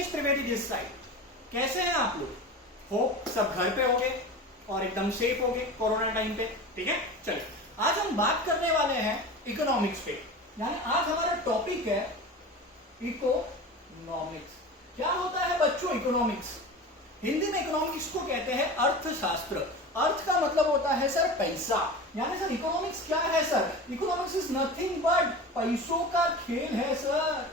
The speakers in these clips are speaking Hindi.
Ramesh Trivedi this side. कैसे हैं आप लोग? होप सब घर पे होंगे और एकदम सेफ होंगे कोरोना टाइम पे। ठीक है, चलिए आज हम बात करने वाले हैं इकोनॉमिक्स पे। यानी आज हमारा टॉपिक है इकोनॉमिक्स। क्या होता है बच्चों इकोनॉमिक्स? हिंदी में इकोनॉमिक्स को कहते हैं अर्थशास्त्र। अर्थ का मतलब होता है सर पैसा। यानी सर इकोनॉमिक्स क्या है sir? Economics is nothing but पैसों का खेल है सर।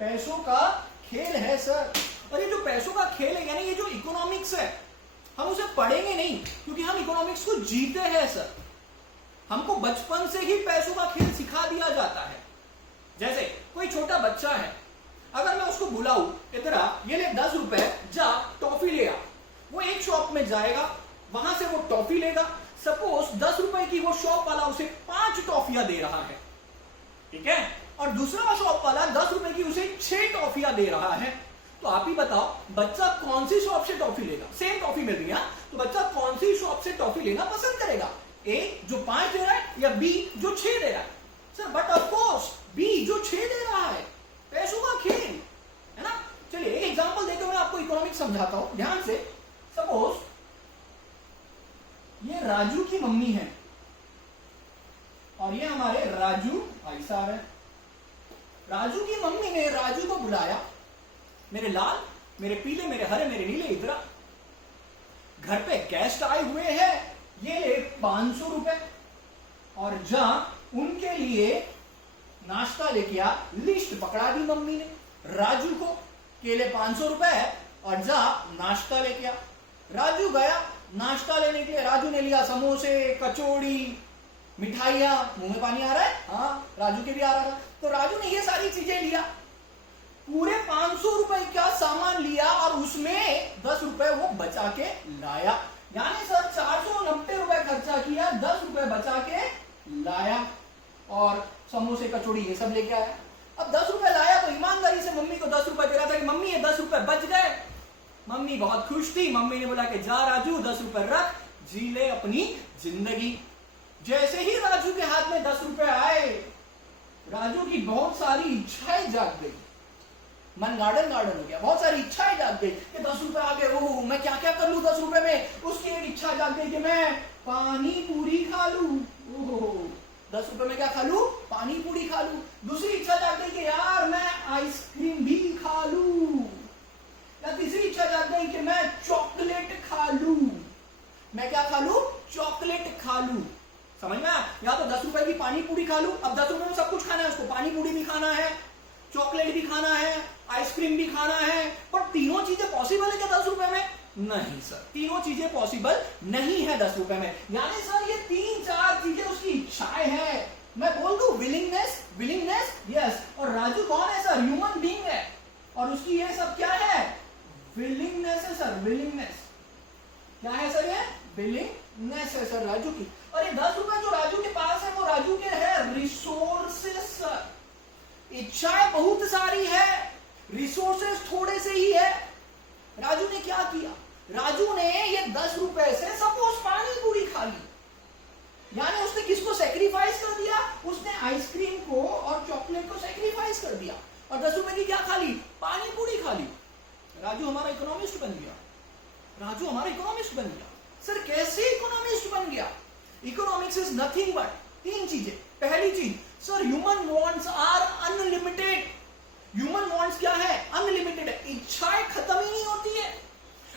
पैसों का खेल है सर। और ये जो पैसों का खेल है, यानी ये जो इकोनॉमिक्स है, हम उसे पढ़ेंगे नहीं क्योंकि हम इकोनॉमिक्स को जीते हैं सर। हमको बचपन से ही पैसों का खेल सिखा दिया जाता है। जैसे कोई छोटा बच्चा है, अगर मैं उसको बुलाऊं, इधर आ, ये ले 10 रुपए, जा टॉफी ले आ। वो एक शॉप में जाएगा, वहां से वो टॉफी लेगा। सपोज 10 रुपए की वो शॉप वाला उसे 5 टॉफियां दे रहा है, ठीक है, और दूसरा शॉप वाला 10 रुपए की उसे 6 टॉफियां दे रहा है। तो आप ही बताओ बच्चा कौन सी शॉप से टॉफी लेगा? सेम टॉफी मिल रही है, तो बच्चा कौन सी शॉप से टॉफी लेना पसंद करेगा? ए जो 5 दे रहा है या बी जो 6 दे रहा है? Sir but of course B जो 6 दे रहा है। पैसों का खेल है ना। चलिए एक एग्जांपल देकर मैं आपको इकोनॉमिक्स समझाता हूं ध्यान से। सपोज ये राजू की मम्मी है और ये हमारे राजू भाई साहब है। राजू की मम्मी ने राजू को बुलाया, मेरे लाल, मेरे पीले, मेरे हरे, मेरे नीले, इधर घर पे गेस्ट आए हुए हैं, ये ले 500 रुपए और जा उनके लिए नाश्ता लेके आ। लिस्ट पकड़ा दी मम्मी ने राजू को, केले 500 रुपए और जा नाश्ता लेके आ। राजू गया नाश्ता लेने के लिए। राजू ने लिया समोसे, कचौड़ी, मिठाइयां। मुंह में पानी आ रहा है? हाँ, राजू के भी आ रहा था। तो राजू ने ये सारी चीजें लिया, पूरे 500 रुपए का सामान लिया और उसमें 10 रुपए वो बचा के लाया। यानी सर 490 रुपए खर्चा किया, 10 रुपए बचा के लाया और समोसे, कचौड़ी ये सब लेके आया। अब 10 रुपए लाया तो ईमानदारी से मम्मी को 10 रुपए दे रहा था कि मम्मी ये 10 रुपए बच गए। मम्मी बहुत खुश थी। मम्मी ने बोला कि जा राजू 10 रुपए रख, जी ले अपनी जिंदगी। जैसे ही राजू के हाथ में 10 रुपए आए, राजू की बहुत सारी इच्छाएं जाग गई। मन गार्डन गार्डन हो गया। बहुत सारी इच्छाएं जाग गई कि 10 रुपए आ गए, ओह मैं क्या क्या कर लूं 10 रुपए में। उसकी एक इच्छा जाग गई कि मैं पानी पूरी खा लूं। ओह 10 रुपए में क्या खा लूं? पानी पूरी खा लूं। दूसरी इच्छा जाग गई कि यार मैं आइसक्रीम भी खा लूं। या तीसरी इच्छा जाग गई कि मैं चॉकलेट खा लूं। मैं क्या खा लूं? चॉकलेट खा लूं। समझ में आया? या तो 10 रुपए की पानी पूरी खा लूं। अब 10 रुपए में सब कुछ खाना है उसको, पानी पूरी भी खाना है, चॉकलेट भी खाना है, आइसक्रीम भी खाना है। पर तीनों चीजें पॉसिबल है क्या 10 रुपए में? नहीं सर, तीनों चीजें पॉसिबल नहीं है 10 रुपए में। यानी सर ये 3-4 चीजें उसकी इच्छाएं हैं। मैं बोल दूं विलिंगनेस, विलिंगनेस, यस। और राजू कौन है सर? ह्यूमन बीइंग है और उसकी ये सब क्या है? विलिंगनेस है सर, विलिंगनेस। क्या है सर? ये विलिंगनेस है सर राजू की। और ये 10 रुपए जो राजू के पास है वो राजू के है रिसोर्सेस सर। इच्छाएं बहुत सारी है, रिसोर्सेस थोड़े से ही है। राजू ने क्या किया? राजू ने ये 10 रुपए से सपोज पानी पूरी खा ली। यानी उसने किसको सेक्रीफाइस कर दिया? उसने आइसक्रीम को और चॉकलेट को सेक्रीफाइस कर दिया और 10 रुपए की क्या खा ली? पानी पूरी खा ली। राजू हमारा इकोनॉमिस्ट बन गया। राजू हमारा इकोनॉमिस्ट बन गया। सर कैसे इकोनॉमिस्ट बन गया? इकोनॉमिक्स इज नथिंग बट 3 चीजें। पहली चीज sir human wants are unlimited. Human wants क्या है? अनलिमिटेड है। इच्छाएं खत्म ही नहीं होती है।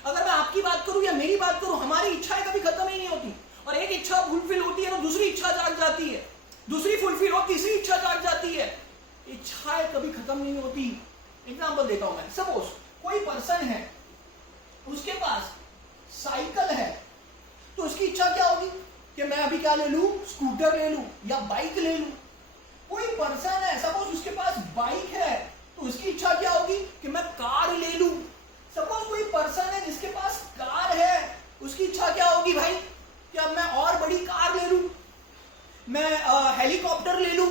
अगर मैं आपकी बात करूं या मेरी बात करूं, हमारी इच्छाएं कभी खत्म ही नहीं होती। और एक इच्छा फुलफिल होती है तो दूसरी इच्छा जाग जाती है, दूसरी फुलफिल हो तीसरी इच्छा जाग जाती है। इच्छाएं कभी खत्म नहीं होती। एग्जांपल देता हूं मैं। सपोज कोई पर्सन है, उसके पास साइकिल है, तो उसकी इच्छा क्या होगी कि मैं अभी क्या ले लूं? स्कूटर ले लूं या बाइक ले लूं। कोई पर्सन है, सपोज उसके पास बाइक है, तो उसकी इच्छा क्या होगी कि मैं कार ले लूं। सपोज कोई पर्सन है जिसके पास कार है, उसकी इच्छा क्या होगी भाई कि अब मैं और बड़ी कार ले लूं, मैं हेलीकॉप्टर ले लूं।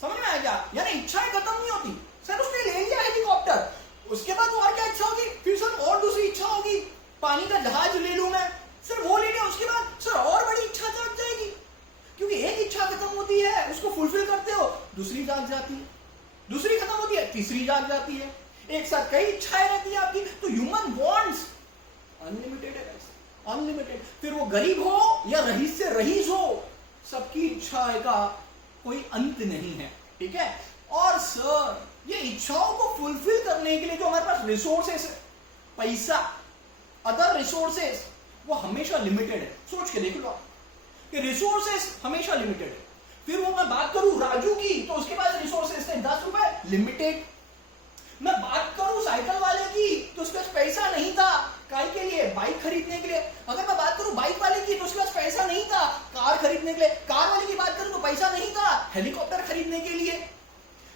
समझ में आया क्या? यानी इच्छाएं खत्म नहीं होती। सर उसने ले लिया हेलीकॉप्टर, उसके बाद और क्या इच्छा होगी? फिर सर और दूसरी इच्छा होगी, पानी का जहाज ले लूं मैं। सर वो ले लिया, उसके बाद सर और बड़ी इच्छा जाग जाएगी। क्योंकि एक इच्छा खत्म होती है, उसको फुलफिल करते हो, दूसरी जाग जाती है, दूसरी खत्म होती है, तीसरी जाग जाती है। एक साथ कई इच्छाएं रहती है आपकी, तो ह्यूमन वांट्स अनलिमिटेड है, अनलिमिटेड। फिर वो गरीब हो या रईस से रईस हो, सबकी इच्छा का कोई अंत नहीं है, ठीक है। और सर ये इच्छाओं को फुलफिल करने के लिए जो हमारे पास रिसोर्सेस है, पैसा, अदर रिसोर्सेस, वो हमेशा लिमिटेड है। सोच के देख लो कि रिसोर्सेस हमेशा लिमिटेड है। फिर वो मैं बात करूं राजू की, तो उसके पास रिसोर्सेस थे 10 रुपए, लिमिटेड। मैं बात करूं साइकिल वाले की, तो उसके पास पैसा नहीं था काय के लिए, बाइक खरीदने के लिए। अगर मैं बात करूं बाइक वाले की, तो उसके पास पैसा नहीं था कार खरीदने के लिए। कार वाले की बात करूं तो पैसा नहीं था हेलीकॉप्टर खरीदने के लिए।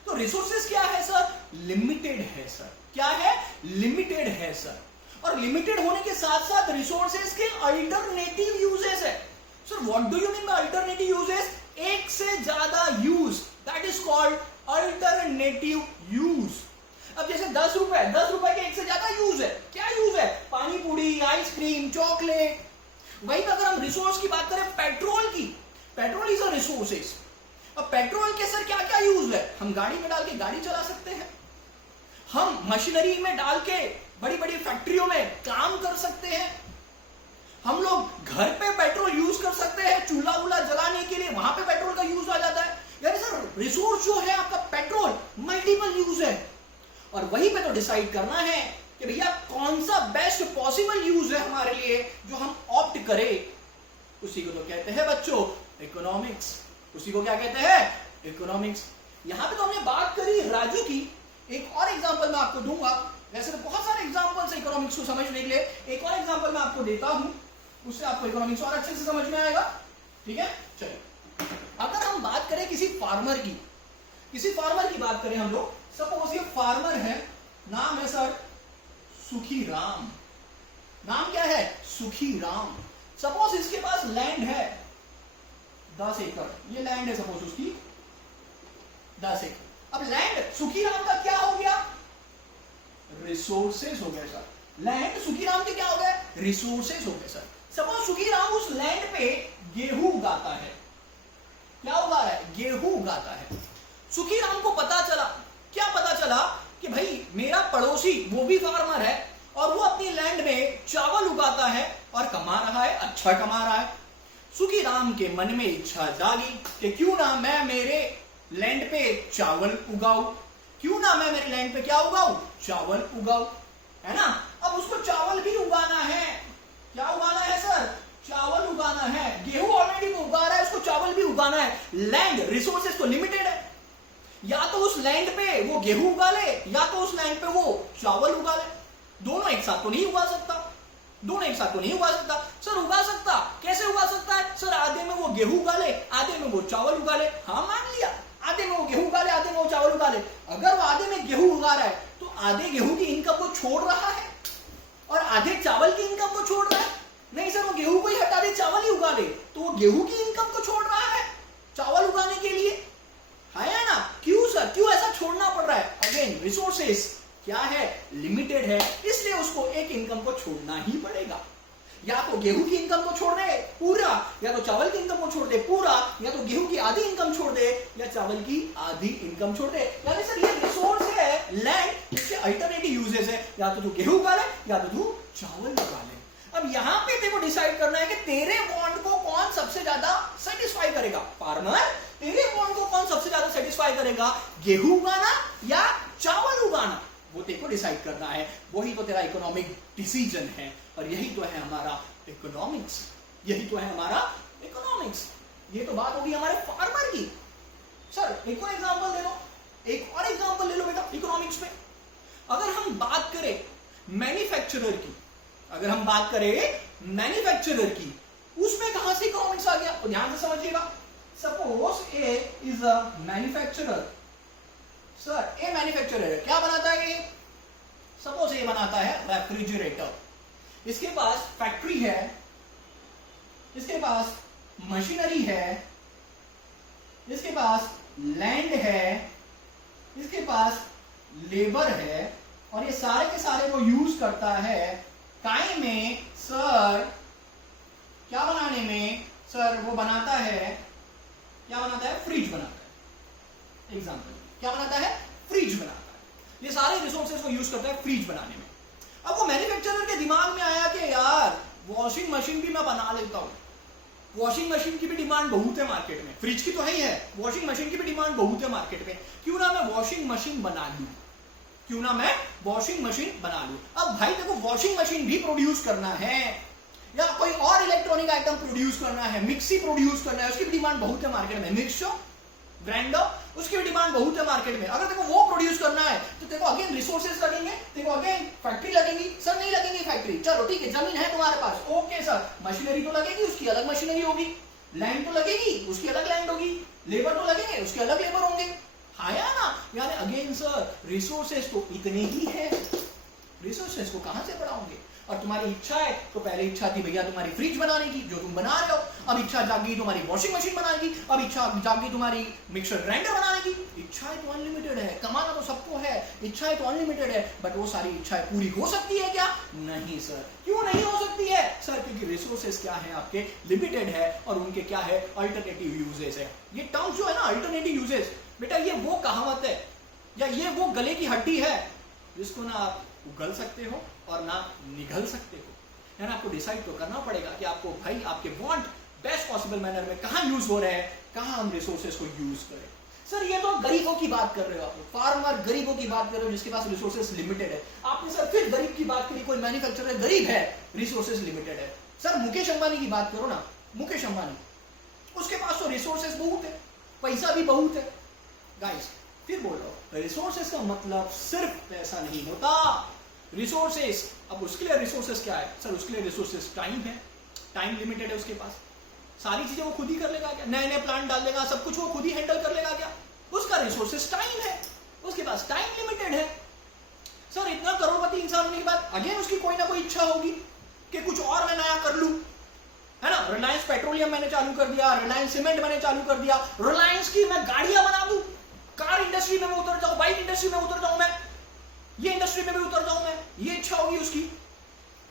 तो रिसोर्सेस क्या है सर? लिमिटेड है सर। क्या है? लिमिटेड है सर। और लिमिटेड होने के साथ साथ रिसोर्सेस के अल्टरनेटिव यूजेस है। Sir what do you mean by alternative uses? एक से ज्यादा use, that is called alternative use. अब जैसे 10 रुपए के एक से ज्यादा यूज है। क्या यूज है? पानी पूरी, आइसक्रीम, चॉकलेट। वहीं पर अगर हम रिसोर्स की बात करें पेट्रोल की, पेट्रोल इज अ रिसोर्सेस। अब पेट्रोल के सर क्या क्या यूज है? हम गाड़ी में डाल के गाड़ी चला सकते हैं, हम मशीनरी में डाल के बड़ी बड़ी फैक्ट्रियों में काम कर सकते हैं, हम लोग घर पे पेट्रोल यूज कर सकते हैं चूल्हा वूल्हा जलाने के लिए, वहां पे पेट्रोल का यूज आ जाता है। यानी सर रिसोर्स जो है आपका पेट्रोल मल्टीपल यूज है। और वहीं पे तो डिसाइड करना है कि भैया कौन सा बेस्ट पॉसिबल यूज है हमारे लिए जो हम ऑप्ट करें। उसी को तो कहते हैं बच्चों इकोनॉमिक्स। उसी को क्या कहते हैं? इकोनॉमिक्स। यहां पे तो हमने बात करी राजू की। एक और एग्जांपल मैं आपको दूंगा। वैसे तो बहुत सारे एग्जांपल्स है इकोनॉमिक्स को समझने के लिए। एक और एग्जांपल मैं आपको देता हूं, उससे आपको इकोनॉमिक्स और अच्छे से समझ में आएगा, ठीक है। चलिए अगर हम बात करें किसी फार्मर की, किसी फार्मर की बात करें हम लोग, सपोज ये फार्मर है, नाम है सर सुखी राम। नाम क्या है? सुखी राम। सपोज इसके पास लैंड है 10 एकड़, ये लैंड है सपोज उसकी 10 एकड़। अब लैंड सुखी राम का क्या हो गया? रिसोर्सेस हो गए सर। लैंड सुखी राम के क्या हो गए? रिसोर्सेस हो गए सर। सपोज सुखी राम उस लैंड पे गेहूं उगाता है। क्या उगा रहा है? गेहूं उगाता है। सुखी राम को पता चला, क्या पता चला कि भाई मेरा पड़ोसी वो भी फार्मर है और वो अपनी लैंड में चावल उगाता है और कमा रहा है, अच्छा कमा रहा है। सुखी राम के मन में इच्छा जागी कि क्यों ना मैं मेरे लैंड पे चावल उगाऊं, क्यों ना मैं मेरे लैंड पे क्या उगाऊं? चावल उगाऊं, है ना। अब उसको चावल भी उगाना है। क्या उगाना है सर? चावल उगाना है। गेहूं ऑलरेडी वो उगा रहा है, उसको चावल भी उगाना है। लैंड रिसोर्सेस तो लिमिटेड है, या तो उस लैंड पे वो गेहूं उगा ले या तो उस लैंड पे वो चावल उगा ले। दोनों एक साथ तो नहीं उगा सकता, दोनों एक साथ तो नहीं उगा सकता। सर उगा सकता, कैसे उगा सकता है? सर आधे में वो गेहूं उगा ले, आधे में वो चावल उगा ले। हाँ मान लिया, आधे में वो गेहूं उगा ले, आधे में वो चावल उगा ले। अगर वो आधे में गेहूं उगा रहा है तो आधे गेहूं की इनकम को छोड़ रहा है और आधे चावल की इनकम को छोड़ रहा है। नहीं सर वो गेहूं को ही हटा दे, चावल ही उगा ले, तो वो गेहूं की इनकम को छोड़ रहा है चावल उगाने के लिए, है ना। क्यों सर? क्यों ऐसा छोड़ना पड़ रहा है? अगेन रिसोर्सेस क्या है? लिमिटेड है, इसलिए उसको एक इनकम को छोड़ना ही पड़ेगा। या तो गेहूं की इनकम को छोड़ दे पूरा, या तो चावल की इनकम को छोड़ दे पूरा, या तो गेहूं की आधी इनकम छोड़ दे या चावल की आधी इनकम छोड़ दे। यानी सर ये रिसोर्स है लैंड, इसके अल्टरनेटिव यूजेस है, या तो तू गेहूं उगा ले या तो तू चावल उगा ले। अब यहां पे तेरे को डिसाइड करना है कि तेरे वांट को कौन सबसे ज्यादा सेटिस्फाई करेगा। फार्मर, तेरे वांट को कौन सबसे ज्यादा सेटिस्फाई करेगा? गेहूं उगाना या चावल उगाना? वो तेरे को डिसाइड करना है। वही तो तेरा इकोनॉमिक डिसीजन है और यही तो है हमारा इकोनॉमिक्स, यही तो है हमारा इकोनॉमिक्स। ये तो बात होगी हमारे फार्मर की। सर एक और एग्जांपल दे लो, एक और एग्जांपल ले लो बेटा इकोनॉमिक्स में। अगर हम बात करें मैन्युफैक्चरर की, अगर हम बात करें मैन्युफैक्चरर की, उसमें कहां से इकोनॉमिक्स आ गया? तो ध्यान से समझिएगा। Suppose A is a manufacturer. Sir A manufacturer है, क्या बनाता है ये? सपोज ये बनाता है रेफ्रिजरेटर। इसके पास फैक्ट्री है, इसके पास मशीनरी है, इसके पास लैंड है, इसके पास लेबर है और ये सारे के सारे को यूज करता है काय में? सर क्या बनाने में? सर वो बनाता है, क्या बनाता है? फ्रिज बनाता है। एग्जांपल क्या बनाता है? फ्रिज बनाता है। ये सारे रिसोर्सेज को यूज करता है फ्रिज बनाने में। अब वो मैन्युफैक्चरर के दिमाग में आया कि यार वॉशिंग मशीन भी मैं बना लेता हूं, वॉशिंग मशीन की भी डिमांड बहुत है मार्केट में, फ्रिज की तो है ही है, वॉशिंग मशीन की भी डिमांड बहुत है मार्केट में, क्यों ना मैं वॉशिंग मशीन बना लूं, क्यों ना मैं वॉशिंग मशीन बना लूं। अब भाई देखो वॉशिंग मशीन भी प्रोड्यूस करना है या कोई और इलेक्ट्रॉनिक आइटम प्रोड्यूस करना है, मिक्सी प्रोड्यूस करना है, उसकी भी डिमांड बहुत है मार्केट में, मिक्सर ग्राइंडर उसकी भी डिमांड बहुत है मार्केट में। अगर देखो वो प्रोड्यूस करना है तो देखो अगेन रिसोर्सेज लगेंगे, देखो अगेन फैक्ट्री लगेगी। सर नहीं लगेंगी फैक्ट्री, चलो ठीक है जमीन है तुम्हारे पास, ओके सर, मशीनरी तो लगेगी, उसकी अलग मशीनरी होगी, लैंड तो लगेगी, उसकी अलग लैंड होगी, लेबर तो लगेंगे, उसके अलग लेबर होंगे, हाँ या ना यार। अगेन सर रिसोर्सेज तो इतने ही है, रिसोर्सेज को कहां से बढ़ाओगे। और तुम्हारी इच्छा है तो पहले इच्छा थी भैया तुम्हारी फ्रिज बनाने की जो तुम बना रहे हो, अब इच्छा जागी तुम्हारी वॉशिंग मशीन बनाने की, अब इच्छा जागी तुम्हारी मिक्सर ग्राइंडर बनाने की। इच्छाएं तो अनलिमिटेड है, कमाना तो सबको है, इच्छाएं तो अनलिमिटेड है, बट वो सारी इच्छाएं पूरी हो सकती है क्या? नहीं सर। क्यों नहीं हो सकती है सर? क्योंकि रिसोर्सेज क्या है आपके लिमिटेड है और उनके क्या है अल्टरनेटिव यूजेस है। ये टर्म जो है ना अल्टरनेटिव यूजेस, बेटा ये वो कहावत है या ये वो गले की हड्डी है जिसको ना आप उगल सकते हो और ना निगल सकते हो। यानी आपको डिसाइड तो करना पड़ेगा कि आपको भाई आपके वांट बेस्ट पॉसिबल मैनर में कहां यूज हो रहे हैं, कहां हम रिसोर्सेज को यूज करें। सर ये तो गरीबों की बात कर रहे हो आप, फार्मर गरीबों की बात कर रहे हो जिसके पास रिसोर्सेज लिमिटेड है। आपने सर फिर गरीब की बात करी, कोई मैन्युफैक्चरर गरीब है, रिसोर्सेज लिमिटेड है। सर मुकेश अंबानी की बात करो ना, मुकेश अंबानी उसके पास तो रिसोर्सेज बहुत है, पैसा भी बहुत है। गाइस फिर बोल रहा हूं रिसोर्सेज का मतलब सिर्फ पैसा नहीं होता। रिसोर्सेज, अब उसके लिए रिसोर्सेज क्या है सर? उसके लिए रिसोर्सेज टाइम है, टाइम लिमिटेड है उसके पास, सारी चीजें वो खुद ही कर लेगा क्या? नए नए प्लांट डाल लेगा, सब कुछ वो खुद ही हैंडल कर लेगा क्या? उसका रिसोर्सेज टाइम है, उसके पास टाइम लिमिटेड है। सर इतना करोड़पति इंसान होने के बाद अगेन उसकी कोई ना कोई इच्छा होगी कि कुछ और मैं नया कर लूं, है ना। रिलायंस पेट्रोलियम मैंने चालू कर दिया, रिलायंस सीमेंट मैंने चालू कर दिया, रिलायंस की मैं गाड़ियां बना दूं, कार इंडस्ट्री में मैं उतर जाऊं, बाइक इंडस्ट्री में उतर जाऊं, मैं ये इंडस्ट्री में भी उतर जाऊं मैं, ये इच्छा होगी उसकी।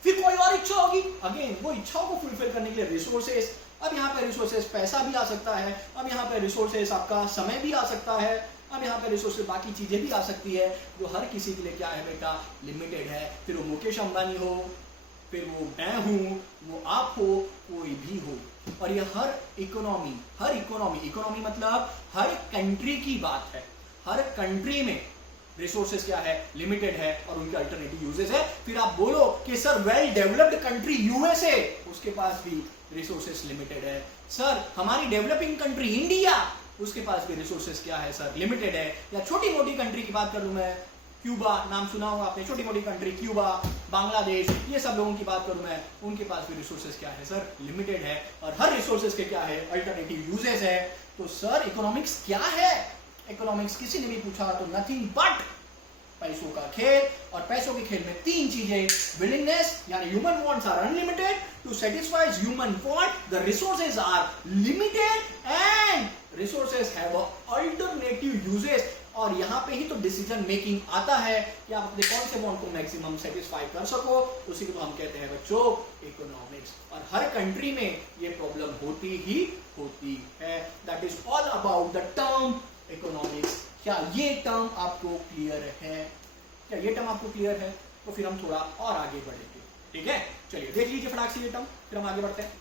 फिर कोई और इच्छा होगी, अगेन वो इच्छाओं को फुलफिल करने के लिए रिसोर्सेज। अब यहाँ पे रिसोर्सेज पैसा भी आ सकता है, अब यहाँ पे रिसोर्सेज आपका समय भी आ सकता है, अब यहाँ पे रिसोर्सेज बाकी चीजें भी आ सकती है जो हर किसी के लिए क्या है बेटा लिमिटेड है। फिर वो मुकेश अंबानी हो, फिर वो मैं हूं, वो आप हो, कोई भी हो। और ये हर इकोनॉमी मतलब हर कंट्री की बात है। हर कंट्री में रिसोर्सेज क्या है लिमिटेड है और उनके अल्टरनेटिव यूजेस है। फिर आप बोलो कि sir well developed country USA, उसके पास भी रिसोर्सेज लिमिटेड है। सर हमारी डेवलपिंग कंट्री इंडिया, उसके पास भी रिसोर्सेज क्या है सर लिमिटेड है। या छोटी मोटी कंट्री की बात कर लूं मैं, क्यूबा नाम सुना होगा आपने, छोटी मोटी कंट्री क्यूबा, बांग्लादेश, ये सब लोगों की बात करूं मैं, उनके पास भी रिसोर्सेज क्या है सर लिमिटेड है। और हर रिसोर्सेज के क्या है अल्टरनेटिव यूजेस है। तो सर इकोनॉमिक्स क्या है? इकोनॉमिक्स किसी ने भी पूछा तो नथिंग बट पैसों का खेल। और पैसों के खेल में तीन चीजें, विलिंगनेस यानी human wants are unlimited, to satisfy human want the resources are limited and resources have alternative uses. और यहां पे ही तो डिसीजन मेकिंग आता है कि आप अपने कौन से वांट को मैक्सिमम सेटिस्फाई कर सको, उसी को तो हम कहते हैं बच्चों इकोनॉमिक्स। और हर कंट्री में ये प्रॉब्लम होती ही होती है। That is all about the term economics. क्या ये टर्म आपको क्लियर है? क्या ये टर्म आपको क्लियर है? तो फिर हम थोड़ा और आगे बढ़ेंगे, ठीक है। चलिए देख लीजिए फटाक से ये टर्म, फिर हम आगे बढ़ते हैं।